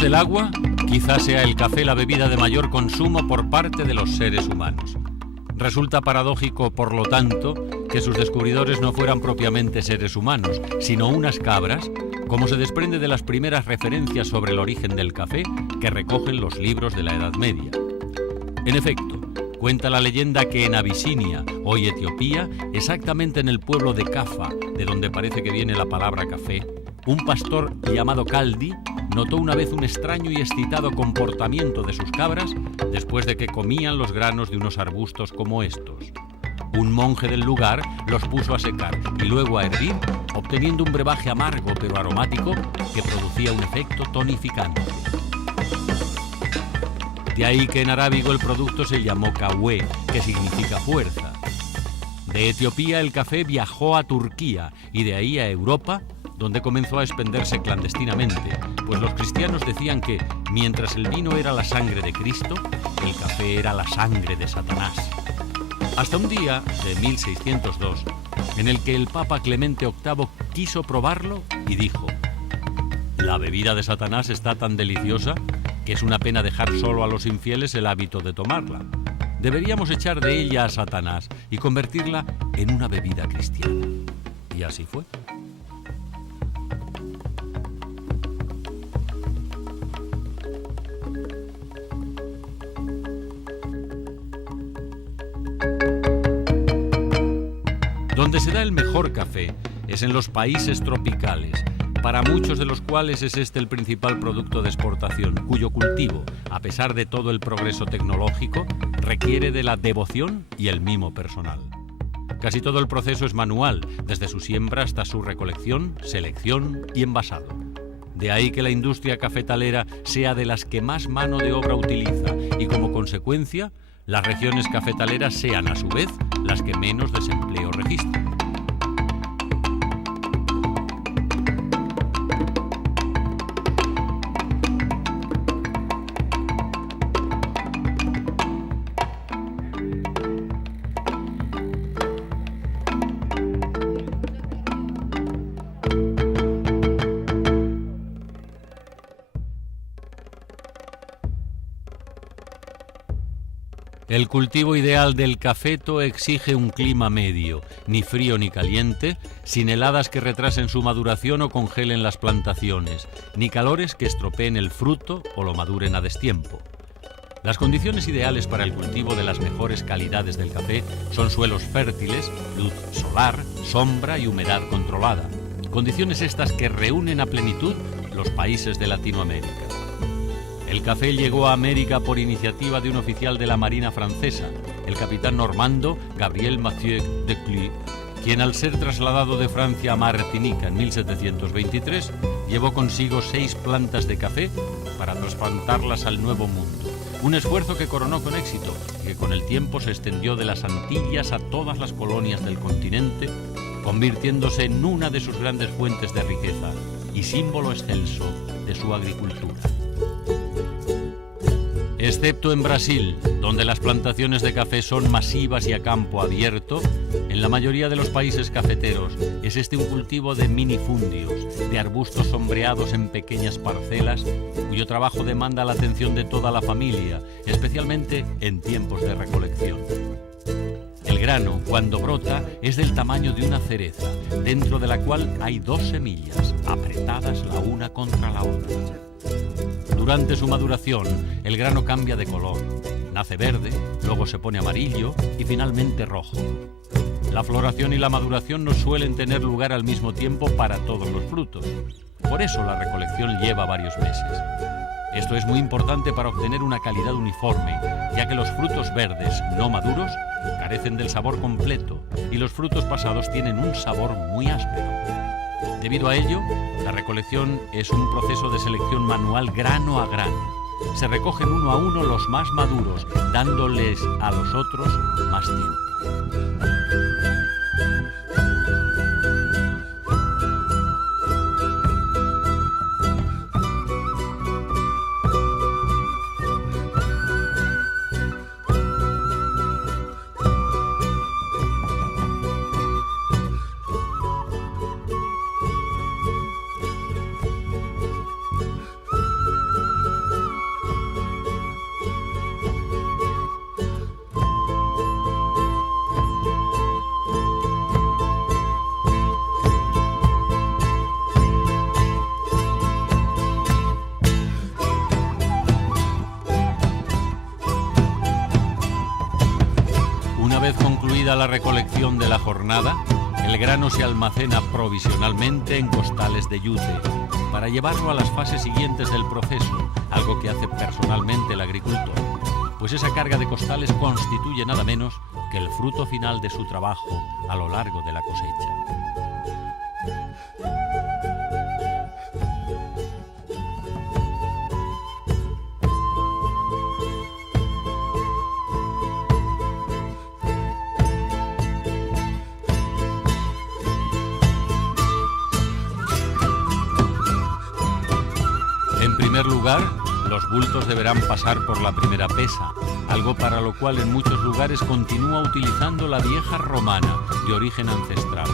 del agua, quizás sea el café la bebida de mayor consumo por parte de los seres humanos. Resulta paradójico, por lo tanto, que sus descubridores no fueran propiamente seres humanos, sino unas cabras, como se desprende de las primeras referencias sobre el origen del café que recogen los libros de la Edad Media. En efecto, cuenta la leyenda que en Abisinia, hoy Etiopía, exactamente en el pueblo de Cafa, de donde parece que viene la palabra café, un pastor llamado Caldi notó una vez un extraño y excitado comportamiento de sus cabras después de que comían los granos de unos arbustos como estos. Un monje del lugar los puso a secar y luego a hervir, obteniendo un brebaje amargo pero aromático que producía un efecto tonificante. De ahí que en arábigo el producto se llamó kawé, que significa fuerza. De Etiopía el café viajó a Turquía y de ahí a Europa, donde comenzó a expenderse clandestinamente, pues los cristianos decían que, mientras el vino era la sangre de Cristo, el café era la sangre de Satanás. Hasta un día, de 1602, en el que el Papa Clemente VIII quiso probarlo y dijo: «La bebida de Satanás está tan deliciosa que es una pena dejar solo a los infieles el hábito de tomarla. Deberíamos echar de ella a Satanás y convertirla en una bebida cristiana». Y así fue. Donde se da el mejor café es en los países tropicales, para muchos de los cuales es este el principal producto de exportación, cuyo cultivo, a pesar de todo el progreso tecnológico, requiere de la devoción y el mimo personal. Casi todo el proceso es manual, desde su siembra hasta su recolección, selección y envasado. De ahí que la industria cafetalera sea de las que más mano de obra utiliza y, como consecuencia, las regiones cafetaleras sean, a su vez, las que menos desempleo registran. El cultivo ideal del cafeto exige un clima medio, ni frío ni caliente, sin heladas que retrasen su maduración o congelen las plantaciones, ni calores que estropeen el fruto o lo maduren a destiempo. Las condiciones ideales para el cultivo de las mejores calidades del café son suelos fértiles, luz solar, sombra y humedad controlada. Condiciones estas que reúnen a plenitud los países de Latinoamérica. El café llegó a América por iniciativa de un oficial de la Marina francesa, el capitán normando Gabriel Mathieu de Cluy, quien, al ser trasladado de Francia a Martinica en 1723, llevó consigo 6 plantas de café para trasplantarlas al Nuevo Mundo. Un esfuerzo que coronó con éxito y que con el tiempo se extendió de las Antillas a todas las colonias del continente, convirtiéndose en una de sus grandes fuentes de riqueza y símbolo excelso de su agricultura. Excepto en Brasil, donde las plantaciones de café son masivas y a campo abierto, en la mayoría de los países cafeteros es este un cultivo de minifundios, de arbustos sombreados en pequeñas parcelas, cuyo trabajo demanda la atención de toda la familia, especialmente en tiempos de recolección. El grano, cuando brota, es del tamaño de una cereza, dentro de la cual hay 2 semillas, apretadas la una contra la otra. Durante su maduración, el grano cambia de color. Nace verde, luego se pone amarillo y finalmente rojo. La floración y la maduración no suelen tener lugar al mismo tiempo para todos los frutos. Por eso la recolección lleva varios meses. Esto es muy importante para obtener una calidad uniforme, ya que los frutos verdes no maduros carecen del sabor completo y los frutos pasados tienen un sabor muy áspero. Debido a ello, la recolección es un proceso de selección manual grano a grano. Se recogen uno a uno los más maduros, dándoles a los otros más tiempo. Concluida la recolección de la jornada, el grano se almacena provisionalmente en costales de yute para llevarlo a las fases siguientes del proceso, algo que hace personalmente el agricultor, pues esa carga de costales constituye nada menos que el fruto final de su trabajo a lo largo de la cosecha. En primer lugar, los bultos deberán pasar por la primera pesa, algo para lo cual en muchos lugares continúa utilizando la vieja romana, de origen ancestral,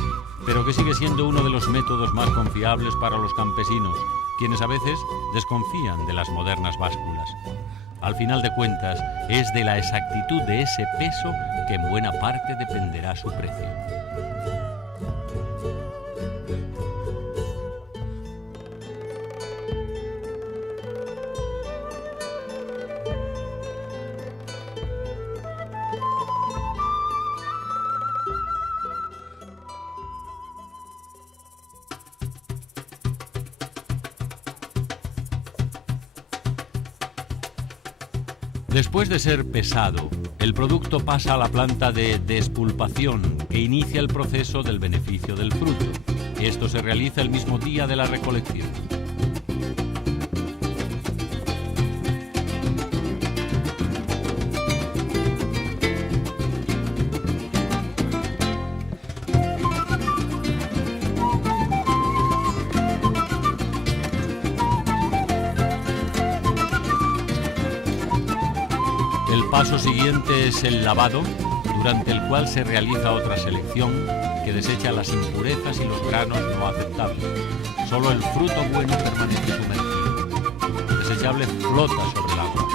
pero que sigue siendo uno de los métodos más confiables para los campesinos, quienes a veces desconfían de las modernas básculas. Al final de cuentas, es de la exactitud de ese peso que en buena parte dependerá su precio. Después de ser pesado, el producto pasa a la planta de despulpación, que inicia el proceso del beneficio del fruto. Esto se realiza el mismo día de la recolección. El paso siguiente es el lavado, durante el cual se realiza otra selección que desecha las impurezas y los granos no aceptables. Solo el fruto bueno permanece sumergido. El desechable flota sobre el agua.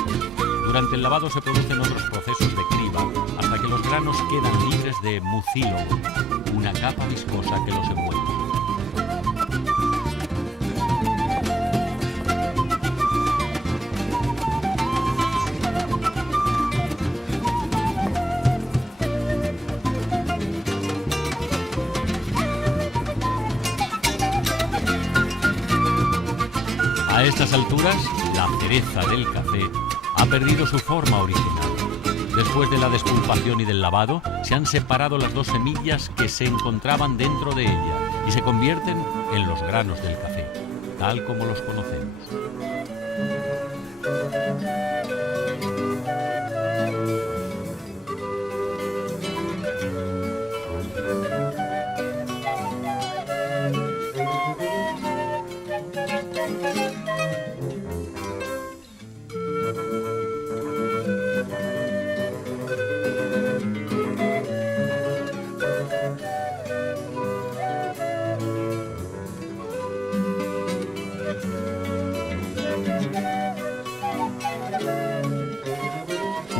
Durante el lavado se producen otros procesos de criba hasta que los granos quedan libres de mucílogo, una capa viscosa que los envuelve. A estas alturas, la cereza del café ha perdido su forma original. Después de la despulpación y del lavado, se han separado las dos semillas que se encontraban dentro de ella y se convierten en los granos del café, tal como los conocemos.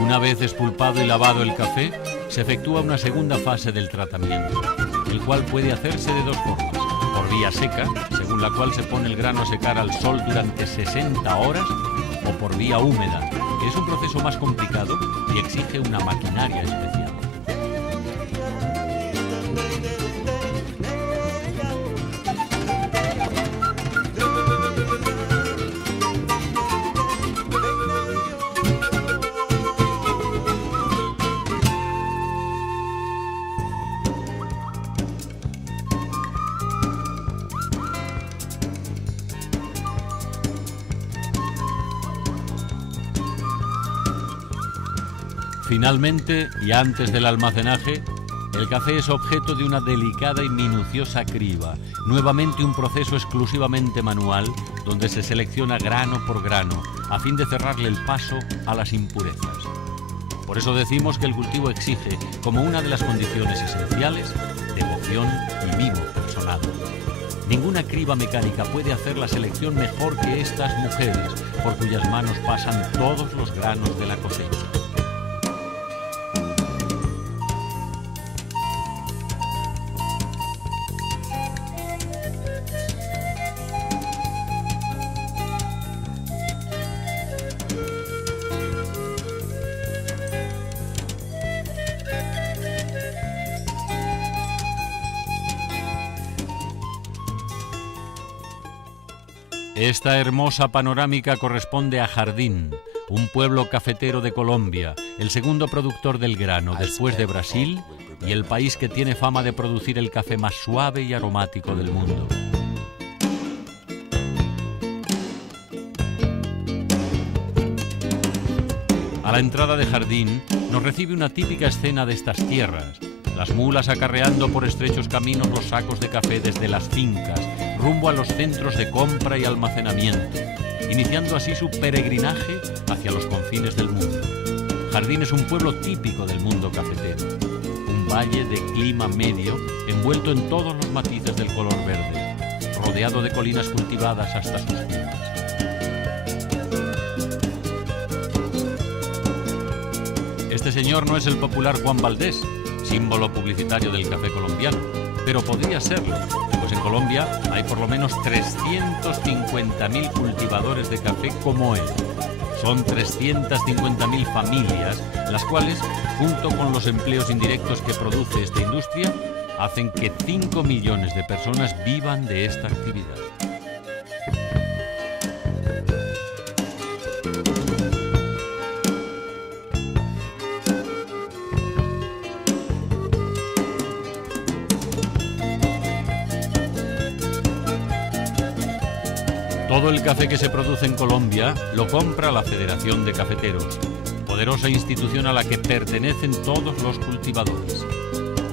Una vez despulpado y lavado el café, se efectúa una segunda fase del tratamiento, el cual puede hacerse de dos formas: por vía seca, según la cual se pone el grano a secar al sol durante 60 horas, o por vía húmeda, que es un proceso más complicado y exige una maquinaria especial. Finalmente, y antes del almacenaje, el café es objeto de una delicada y minuciosa criba, nuevamente un proceso exclusivamente manual donde se selecciona grano por grano a fin de cerrarle el paso a las impurezas. Por eso decimos que el cultivo exige, como una de las condiciones esenciales, devoción y mimo personal. Ninguna criba mecánica puede hacer la selección mejor que estas mujeres, por cuyas manos pasan todos los granos de la cosecha. Esta hermosa panorámica corresponde a Jardín, un pueblo cafetero de Colombia, el segundo productor del grano después de Brasil y el país que tiene fama de producir el café más suave y aromático del mundo. A la entrada de Jardín nos recibe una típica escena de estas tierras, las mulas acarreando por estrechos caminos los sacos de café desde las fincas, rumbo a los centros de compra y almacenamiento, iniciando así su peregrinaje hacia los confines del mundo. Jardín es un pueblo típico del mundo cafetero, un valle de clima medio envuelto en todos los matices del color verde, rodeado de colinas cultivadas hasta sus cimas. Este señor no es el popular Juan Valdés, símbolo publicitario del café colombiano, pero podría serlo, pues en Colombia hay por lo menos 350.000 cultivadores de café como él. Son 350.000 familias, las cuales, junto con los empleos indirectos que produce esta industria, hacen que 5 millones de personas vivan de esta actividad. Todo el café que se produce en Colombia lo compra la Federación de Cafeteros, poderosa institución a la que pertenecen todos los cultivadores.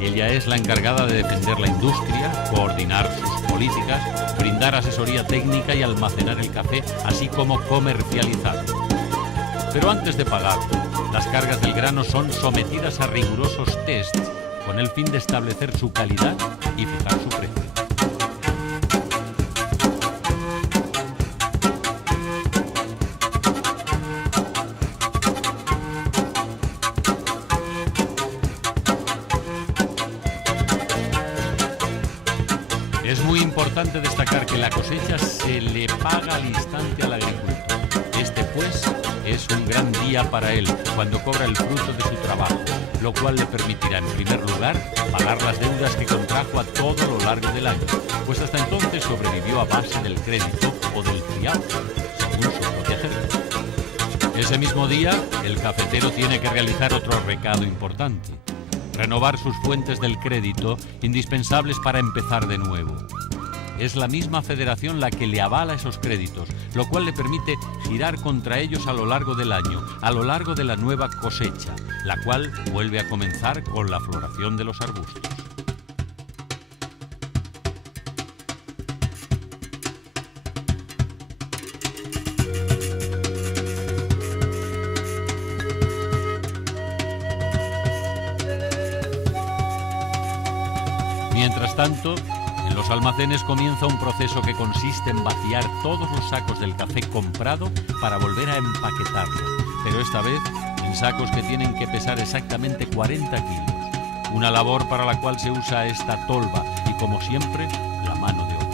Ella es la encargada de defender la industria, coordinar sus políticas, brindar asesoría técnica y almacenar el café, así como comercializarlo. Pero antes de pagarlo, las cargas del grano son sometidas a rigurosos tests con el fin de establecer su calidad y fijar su precio. Es muy importante destacar que la cosecha se le paga al instante al agricultor. Este, pues, es un gran día para él, cuando cobra el fruto de su trabajo, lo cual le permitirá, en primer lugar, pagar las deudas que contrajo a todo lo largo del año, pues hasta entonces sobrevivió a base del crédito o del fiado, según su propia jerga. Ese mismo día, el cafetero tiene que realizar otro recado importante: renovar sus fuentes del crédito, indispensables para empezar de nuevo. Es la misma federación la que le avala esos créditos, lo cual le permite girar contra ellos a lo largo del año, a lo largo de la nueva cosecha, la cual vuelve a comenzar con la floración de los arbustos. Mientras tanto, en los almacenes comienza un proceso que consiste en vaciar todos los sacos del café comprado para volver a empaquetarlo, pero esta vez en sacos que tienen que pesar exactamente 40 kilos. Una labor para la cual se usa esta tolva y, como siempre, la mano de obra.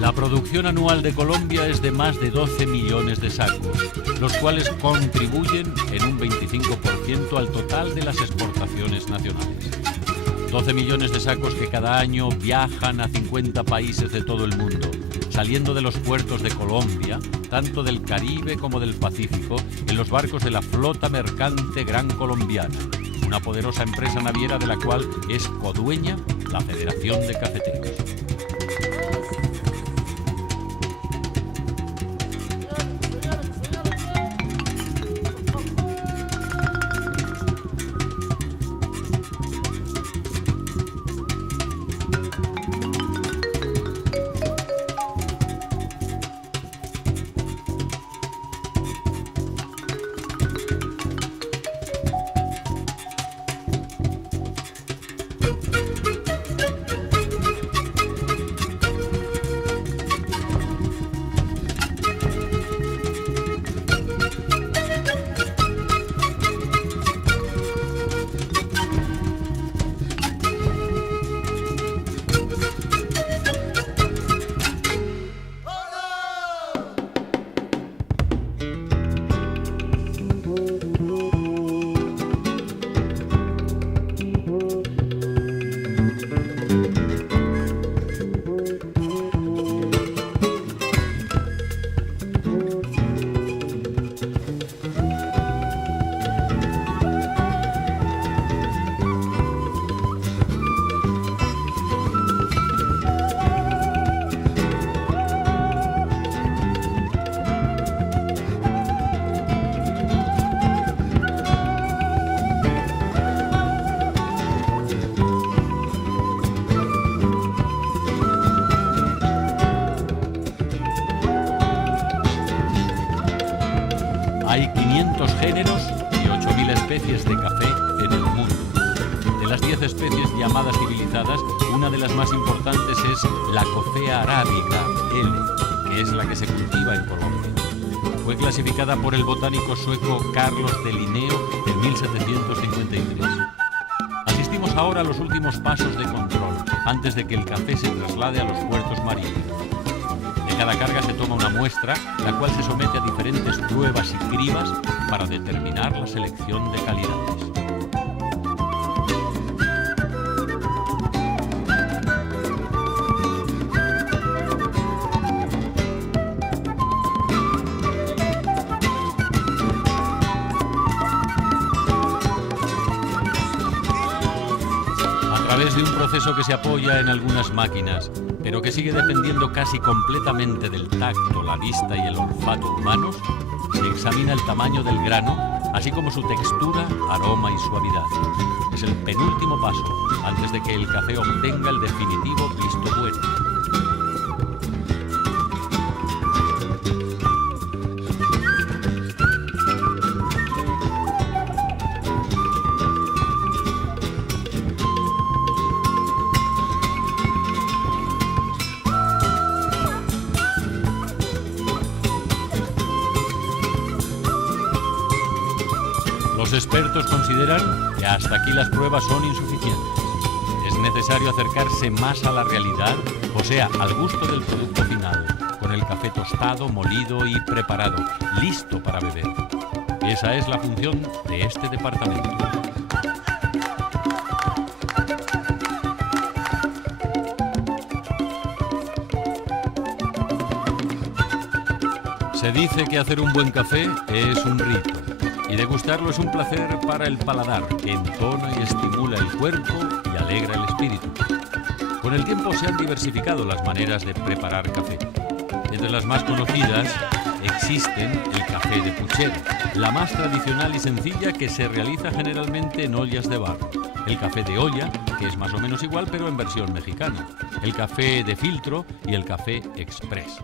La producción anual de Colombia es de más de 12 millones de sacos, los cuales contribuyen en un 25% al total de las exportaciones nacionales. 12 millones de sacos que cada año viajan a 50 países de todo el mundo, saliendo de los puertos de Colombia, tanto del Caribe como del Pacífico, en los barcos de la Flota Mercante Gran Colombiana, una poderosa empresa naviera de la cual es codueña la Federación de Cafeteros. Hay 500 géneros y 8.000 especies de café en el mundo. De las 10 especies llamadas civilizadas, una de las más importantes es la Coffea arábica L, que es la que se cultiva en Colombia. Fue clasificada por el botánico sueco Carlos de Linneo en 1753. Asistimos ahora a los últimos pasos de control, antes de que el café se traslade a los puertos marítimos. De cada carga se toma una muestra, la cual se somete a diferentes pruebas y cribas para determinar la selección de calidades. A través de un proceso que se apoya en algunas máquinas, pero que sigue dependiendo casi completamente del tacto, la vista y el olfato humanos, se examina el tamaño del grano, así como su textura, aroma y suavidad. Es el penúltimo paso antes de que el café obtenga el definitivo visto bueno. Los expertos consideran que hasta aquí las pruebas son insuficientes. Es necesario acercarse más a la realidad, o sea, al gusto del producto final, con el café tostado, molido y preparado, listo para beber. Esa es la función de este departamento. Se dice que hacer un buen café es un rito. Y degustarlo es un placer para el paladar, que entona y estimula el cuerpo y alegra el espíritu. Con el tiempo se han diversificado las maneras de preparar café. Entre las más conocidas existen el café de puchero, la más tradicional y sencilla, que se realiza generalmente en ollas de barro. El café de olla, que es más o menos igual pero en versión mexicana. El café de filtro y el café express.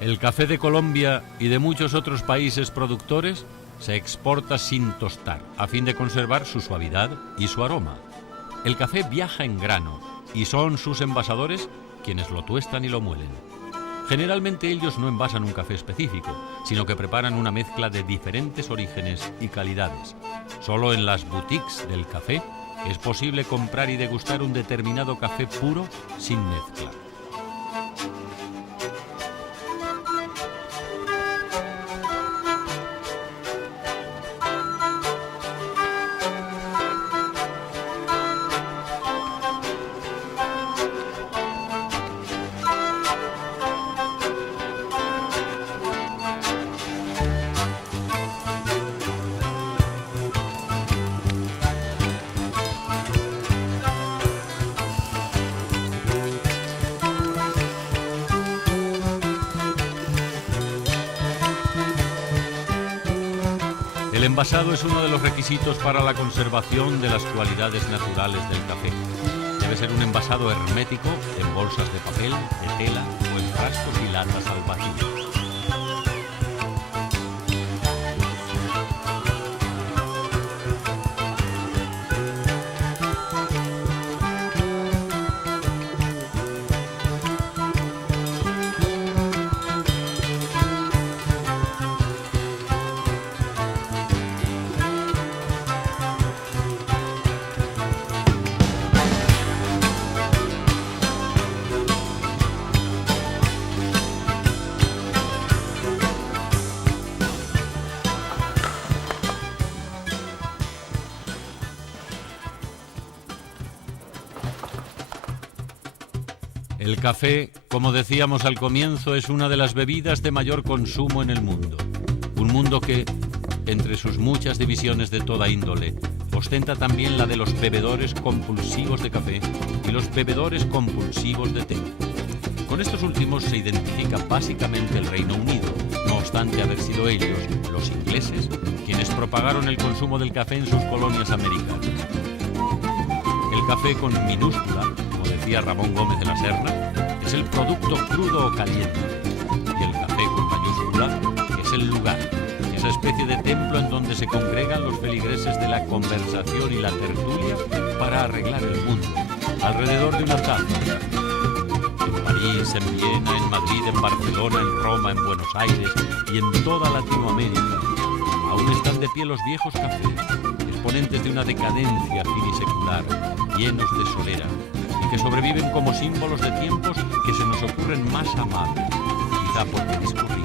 El café de Colombia y de muchos otros países productores se exporta sin tostar, a fin de conservar su suavidad y su aroma. El café viaja en grano y son sus envasadores quienes lo tuestan y lo muelen. Generalmente ellos no envasan un café específico, sino que preparan una mezcla de diferentes orígenes y calidades. Solo en las boutiques del café es posible comprar y degustar un determinado café puro sin mezcla. El envasado es uno de los requisitos para la conservación de las cualidades naturales del café. Debe ser un envasado hermético en bolsas de papel, de tela o en frascos y latas al vacío. El café, como decíamos al comienzo, es una de las bebidas de mayor consumo en el mundo. Un mundo que, entre sus muchas divisiones de toda índole, ostenta también la de los bebedores compulsivos de café y los bebedores compulsivos de té. Con estos últimos se identifica básicamente el Reino Unido, no obstante haber sido ellos, los ingleses, quienes propagaron el consumo del café en sus colonias americanas. El café con minúscula, como decía Ramón Gómez de la Serna, es el producto crudo o caliente, y el café con mayúscula es el lugar, esa especie de templo en donde se congregan los feligreses de la conversación y la tertulia para arreglar el mundo, alrededor de una taza. En París, en Viena, en Madrid, en Barcelona, en Roma, en Buenos Aires y en toda Latinoamérica aún están de pie los viejos cafés, exponentes de una decadencia finisecular, llenos de solera, y que sobreviven como símbolos de tiempos que se nos ocurren más amables, quizá porque discurrían